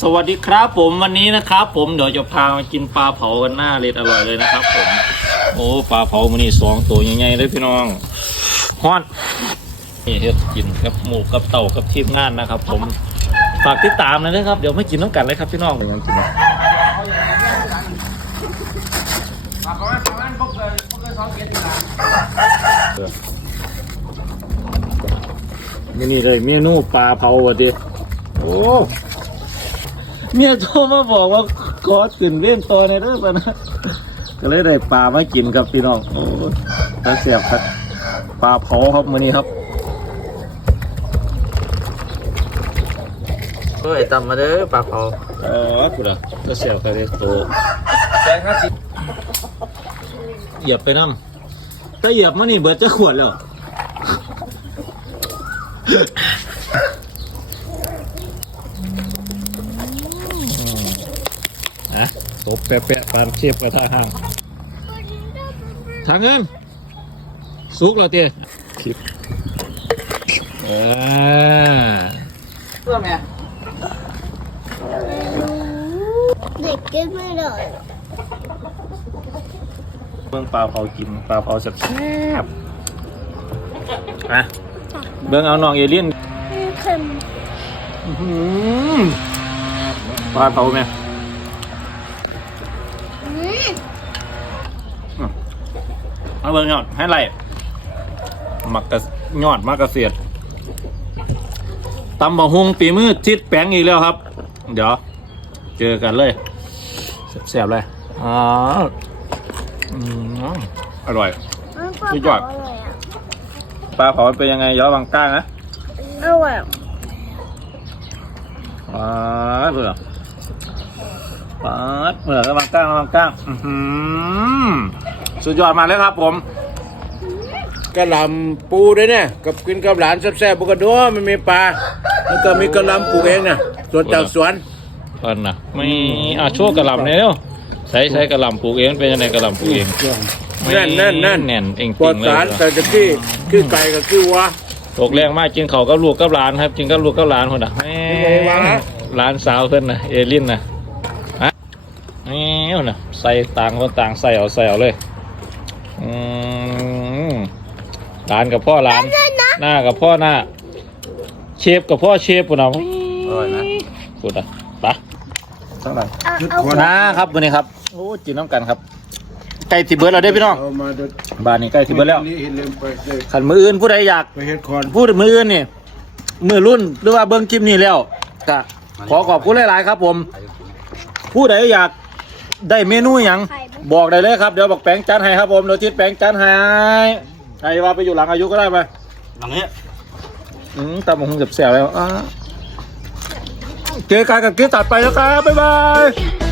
สวัสดีครับผมวันนี้นะครับ ผมเดี๋ยวจะพามากินปลาเผากันหน้าเลดอร่อยเลยนะครับ ผม โอ้ปลาเผามันนี่สองตัวใหญ่ๆเลยพี่น้องฮอนนี่เฮ็ดกินกับหมูกับเต่ากับทีมงานนะครับ ผมฝากติดตามเลยนะครับเดี๋ยวไม่กินน้ำกันเลยครับพี่น้องยังกินนะนี่นี่เลยเมนูปลาเผาวะดิโอ้ เมียโทรมาบอกว่าขอตื่นเล่นตัวในเรื่องนะก็เลยได้ปลามากินกับพี่น้องโอ้ตาเสียบครับปลาเผาครับมื้อนี้ครับเฮ้ยตำมาเด้อปลาเผาเออกูละตาเสียบกันเลยตัวแกงห้าสิเหยียบไปน้ำถ้าเหยียบมานี่เบิดจะขวดแล้ว นะ ตบแปะๆปานเชียบไปท่าห้างทางเงินสุกแล้วเตี้ยคลิปอ่า เพื่อแม่เด็กกินไม่ได้เบิ่งปลาเผากินปลาเผาแซ่บๆอะเบิ่งเอาน้องเอเลี่ยนเค็ม อื้อหือปลาเผาไหม เอาเบิ่งยอดให้ไรมักกะยอดมักกะเสียดตำบะฮุงปีมือทิดแป้งอีกแล้วครับ เดี๋ยว เจอกันเลยแซ่บๆเลยอ๋ออืมอร่อยมันปลาสุดยอดเผาอะไรอะปลาเผาเป็นยังไงย้อนบางก้างนะอร่อยปลาเบื่อปลาเบื่อแล้วบางก้างบางก้าง อื้อหือ สุดยอดมาเลยครับผมกระหลำปูด้วยเนี่ยกับกินกับหลานแซ่บๆบุกระดัวมันมีปลาแล้วก็มีกระหลำปลูกเองเนี่ยสวนจากสวนเพิ่นนะไม่อะโชว์กระหล่ำเนี่ยเร็วใช้ใช้กระหล่ำปลูกเองเป็นยังไงกระหล่ำปลูกเองแน่นแน่นแน่นแน่นเองปลอจริดงเลสารยแต่จะกี้กี้ไก่กับกี้วัวตกแรงมากกินเขาวกับลูกกับหลานครับกินกับลูกกับหลานคนน่ะแหม่ไม่ไหววะหลานสาวเพิ่นน่ะเอลินน่ะฮะนี่น่ะใส่ต่างคนต่างใส่เอาใส่เอาเลย อืมหลานกับพ่อหลาน หน้ากับพ่อหน้า เชฟกับพ่อเชฟปุ่นเอาอร่อยนะปุ่นอะไปทั้งหลังเอาเอานะครับวันนี้ครับ โอ้กินน้ำกันครับ ไก่สิเบิร์ดเราได้อพี่น้องเอามาเด็ดบ้านนี้ไก่สิเบิร์ดแล้ว นี่เห็นเล่มไปเลยขันมืออื่นผู้ใดอยาก ไปเฮ็ดคอนพูดมืออื่นนี่มือรุ่นหรือว่าเบิ้งคลิปนี้แล้วก็ขอขอบคุณหลาย ๆ ครับผม ผู้ใดอยากได้เมนูหยัง บอกได้เลยครับเดี๋ยวบอกแปลงจัดให้ครับผมเดี๋ยวทิดแปลงจัดให้ใครว่าไปอยู่หลังอายุก็ได้ไปหลังนี้อืมตามผมเสียบๆแล้วอ่าเจอกันกับคลิปตัดไปแล้วครับบ๊ายบาย